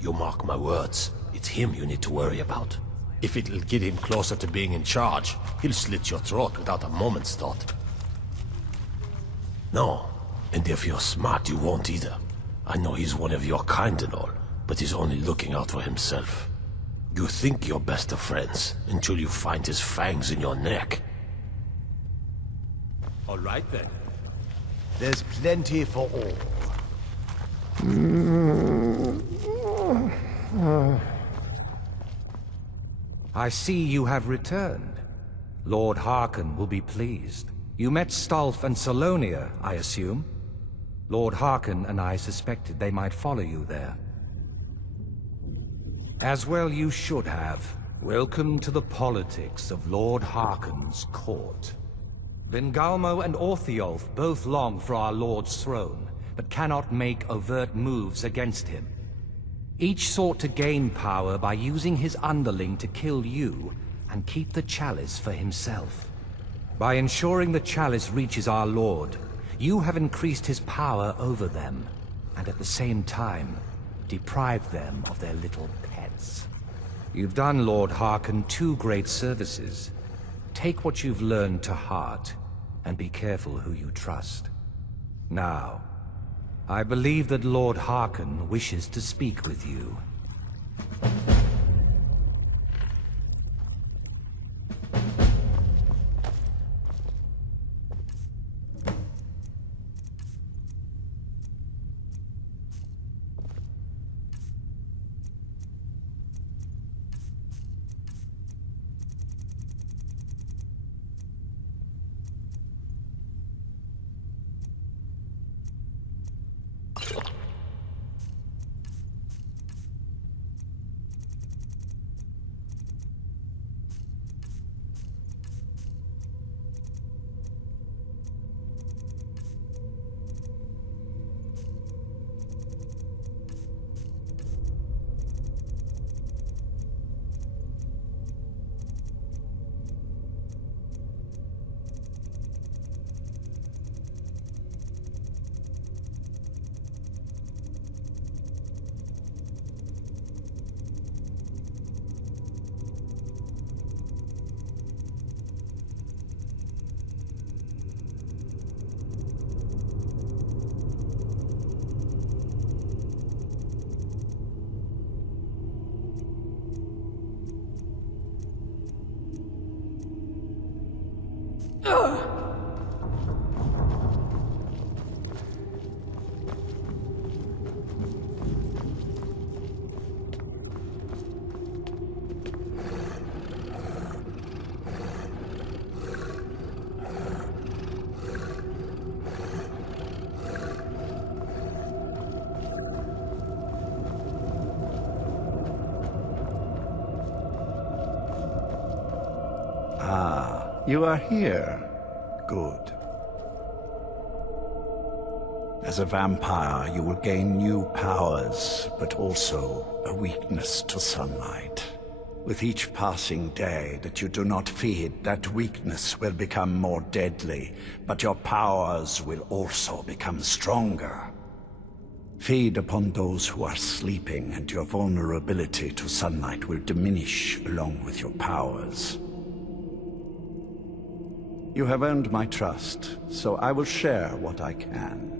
You mark my words, it's him you need to worry about. If it'll get him closer to being in charge, he'll slit your throat without a moment's thought. No, and if you're smart, you won't either. I know he's one of your kind and all, but he's only looking out for himself. You think you're best of friends, until you find his fangs in your neck. All right then. There's plenty for all. I see you have returned. Lord Harkon will be pleased. You met Stolf and Salonia, I assume? Lord Harkon and I suspected they might follow you there. As well you should have. Welcome to the politics of Lord Harkon's court. Vingalmo and Orthiolf both long for our Lord's throne, but cannot make overt moves against him. Each sought to gain power by using his underling to kill you and keep the chalice for himself. By ensuring the chalice reaches our Lord, you have increased his power over them, and at the same time, deprived them of their little pets. You've done Lord Harkon 2 great services. Take what you've learned to heart, and be careful who you trust. Now, I believe that Lord Harkon wishes to speak with you. You are here. Good. As a vampire, you will gain new powers, but also a weakness to sunlight. With each passing day that you do not feed, that weakness will become more deadly, but your powers will also become stronger. Feed upon those who are sleeping, and your vulnerability to sunlight will diminish along with your powers. You have earned my trust, so I will share what I can.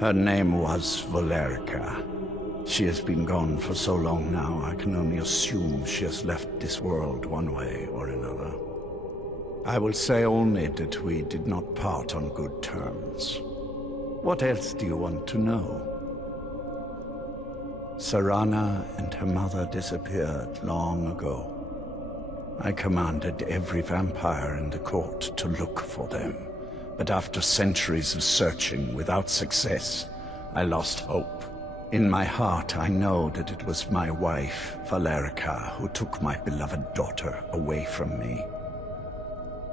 Her name was Valerica. She has been gone for so long now, I can only assume she has left this world one way or another. I will say only that we did not part on good terms. What else do you want to know? Sarana and her mother disappeared long ago. I commanded every vampire in the court to look for them, but after centuries of searching without success, I lost hope. In my heart, I know that it was my wife, Valerica, who took my beloved daughter away from me.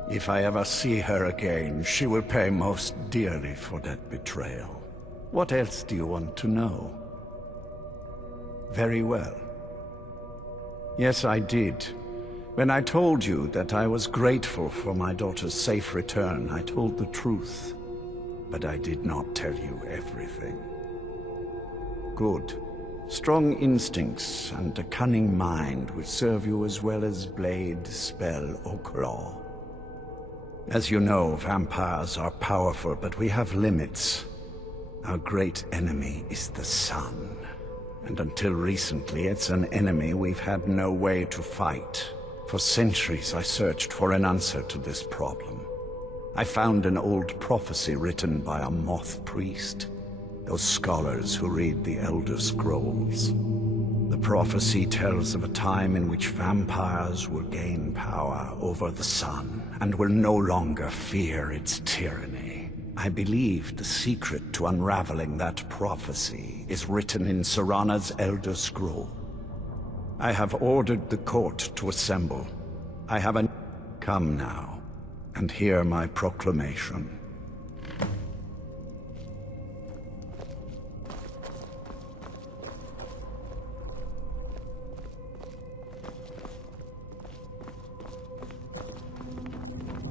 If I ever see her again, she will pay most dearly for that betrayal. What else do you want to know? Very well. Yes, I did. When I told you that I was grateful for my daughter's safe return, I told the truth. but I did not tell you everything. Good. Strong instincts and a cunning mind will serve you as well as blade, spell, or claw. As you know, vampires are powerful, but we have limits. Our great enemy is the sun. And until recently, it's an enemy we've had no way to fight. For centuries, I searched for an answer to this problem. I found an old prophecy written by a moth priest. Those scholars who read the Elder Scrolls. The prophecy tells of a time in which vampires will gain power over the sun and will no longer fear its tyranny. I believe the secret to unraveling that prophecy is written in Serana's Elder Scroll. I have ordered the court to assemble. I have an... Come now, and hear my proclamation.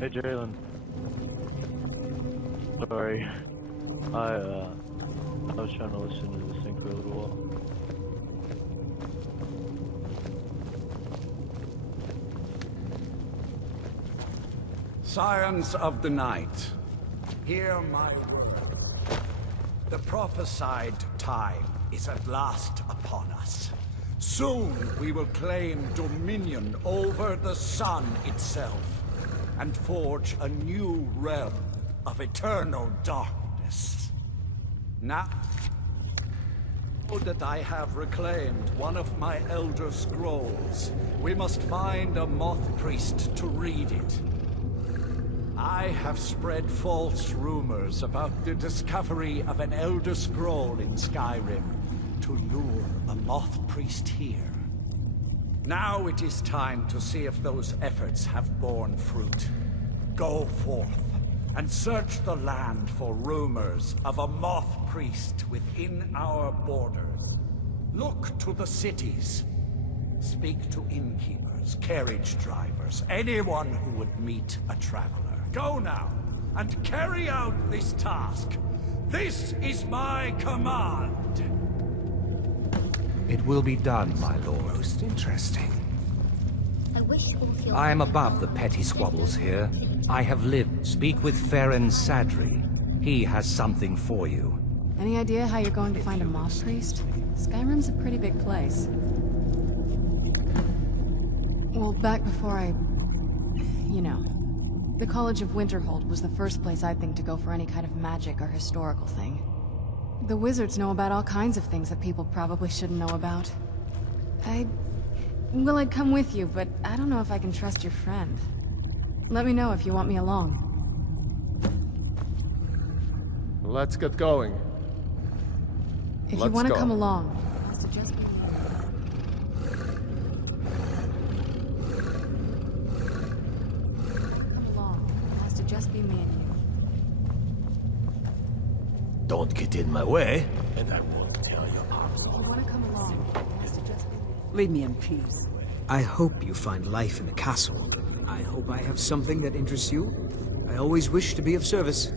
Hey Jalen. Sorry. I was trying to listen to this thing for a little while. Scions of the night, hear my word. The prophesied time is at last upon us. Soon we will claim dominion over the sun itself, and forge a new realm of eternal darkness. Now that I have reclaimed one of my Elder Scrolls, we must find a moth priest to read it. I have spread false rumors about the discovery of an Elder Scroll in Skyrim to lure a moth priest here. Now it is time to see if those efforts have borne fruit. Go forth and search the land for rumors of a moth priest within our borders. Look to the cities. Speak to innkeepers, carriage drivers, anyone who would meet a traveler. Go now and carry out this task. This is my command. It will be done, my lord. Most interesting. I wish all of your... I am above the petty squabbles here. I have lived. Speak with Farron Sadri. He has something for you. Any idea how you're going to find a moth priest? Skyrim's a pretty big place. Well, back before you know. The College of Winterhold was the first place I'd think to go for any kind of magic or historical thing. The wizards know about all kinds of things that people probably shouldn't know about. I'd come with you, but I don't know if I can trust your friend. Let me know if you want me along. Let's get going. If you want to come along, I suggest we... Come along. It has to just be me and you. Don't get in my way, and I won't tear your arms If off. you want to come along, it has to just be me. Leave me in peace. I hope you find life in the castle. I hope I have something that interests you. I always wish to be of service.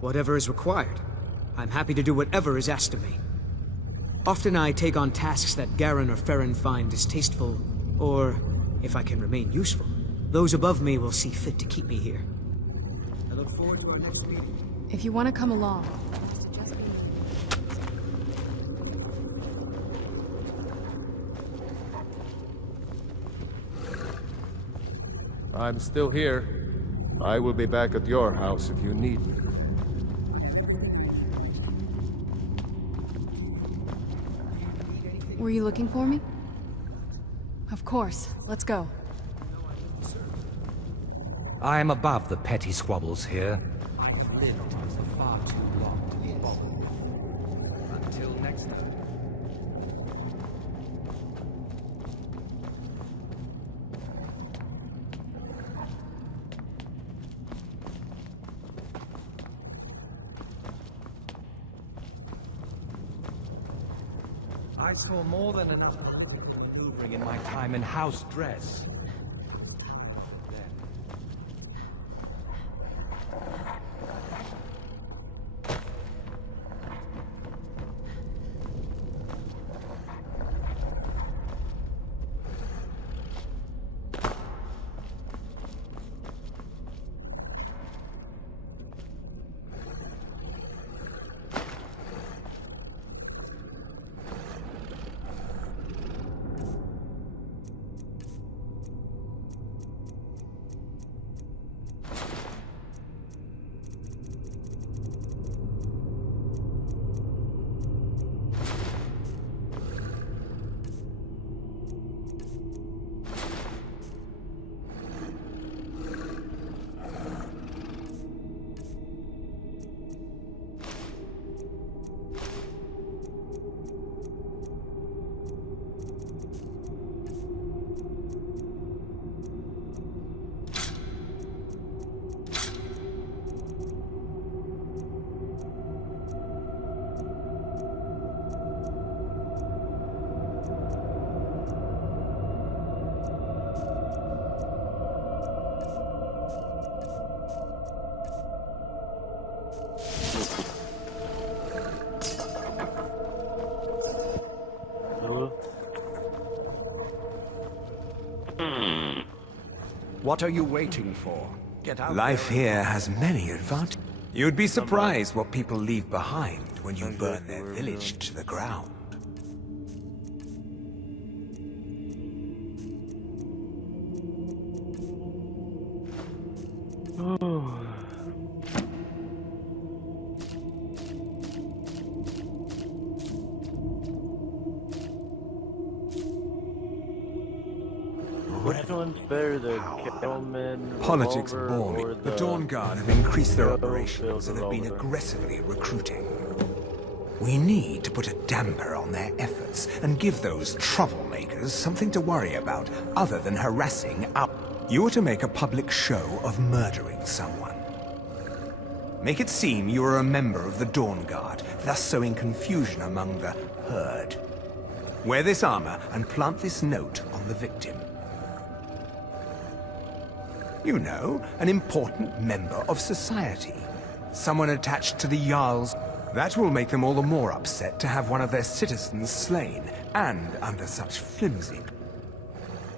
Whatever is required. I'm happy to do whatever is asked of me. Often I take on tasks that Garen or Farron find distasteful, or, if I can remain useful, those above me will see fit to keep me here. I look forward to our next meeting. If you want to come along, it has to just be me. I'm still here. I will be back at your house if you need me. Were you looking for me? Of course. Let's go. I am above the petty squabbles here. I've lived for far too long to be bothered. Until next time. I saw more than enough maneuvering in my time in house dress. What are you waiting for? Get out. Life here has many advantages. You'd be surprised what people leave behind when you burn their village to the ground. Which one's better, the Cattleman Politics revolver bore me. or The Dawnguard have increased their operations and have been revolver? aggressively recruiting. We need to put a damper on their efforts and give those troublemakers something to worry about other than harassing our... You are to make a public show of murdering someone. Make it seem you are a member of the Dawnguard, thus sowing confusion among the herd. Wear this armor and plant this note on the victim. You know, an important member of society. Someone attached to the Jarl's. That will make them all the more upset to have one of their citizens slain, and under such flimsy...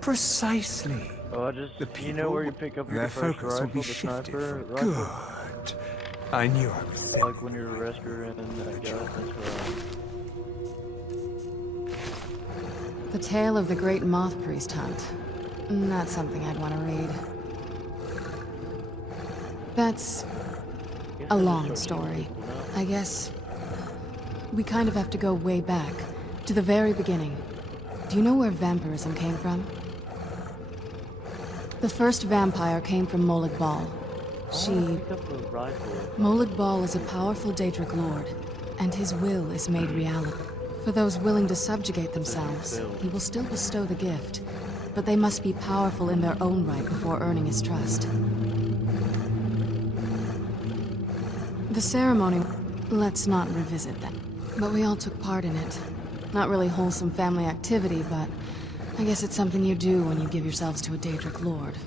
Precisely. Oh, the people, you know where you pick up your their first focus will rifle, be the shifted sniper from rifle? good. I knew I was... Like when you're rescuing that guy, that's where The Tale of the Great Moth Priest Hunt. That's something I'd want to read. That's a long story. I guess we kind of have to go way back, to the very beginning. Do you know where vampirism came from? The first vampire came from Molag Bal. Molag Bal is a powerful Daedric lord, and his will is made reality. For those willing to subjugate themselves, he will still bestow the gift, but they must be powerful in their own right before earning his trust. The ceremony, let's not revisit that. But we all took part in it. Not really wholesome family activity, but I guess it's something you do when you give yourselves to a Daedric lord.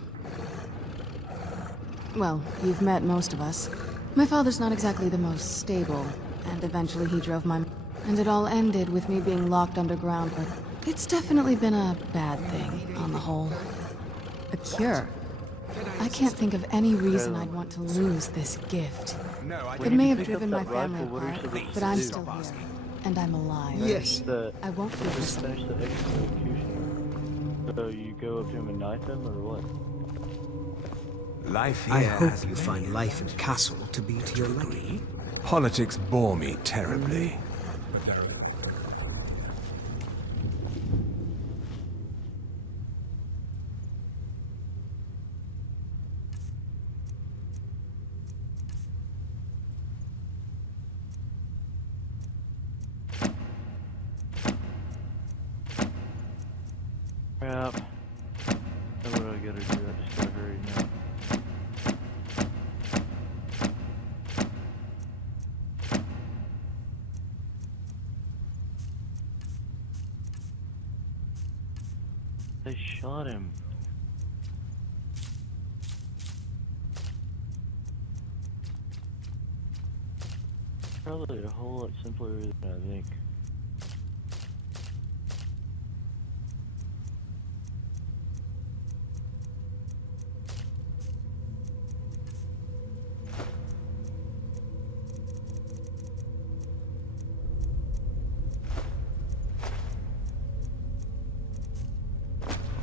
Well, you've met most of us. My father's not exactly the most stable, and eventually he drove my... And it all ended with me being locked underground, but it's definitely been a bad thing, on the whole. A cure. I can't think of any reason I'd want to lose this gift. It may have driven my family apart, but I'm still here, and I'm alive. Yes. I won't be just finish the execution. So you go up to him and knife him, or what? Life here I hope has you many find life in Castle to be to your liking. Politics bore me terribly. Crap. That's what I gotta do. I just gotta hurry now. They shot him. Probably a whole lot simpler than I think.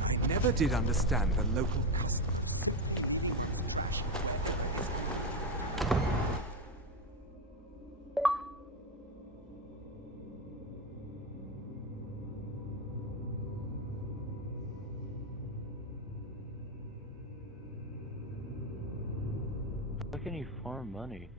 I never did understand the local custom. How can you farm money?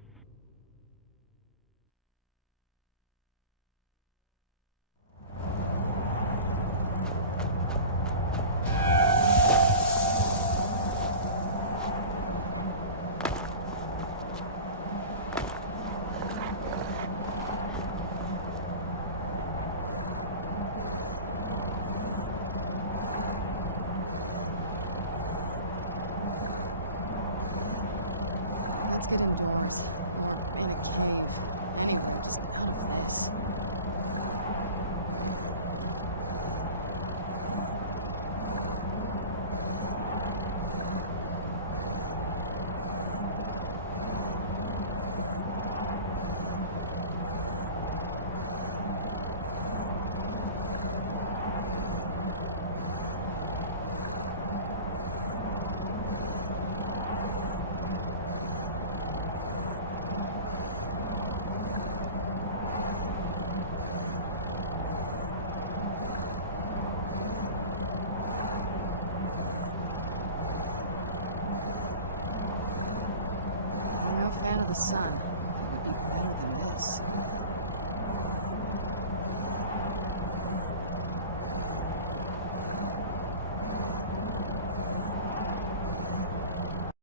No fan of the sun.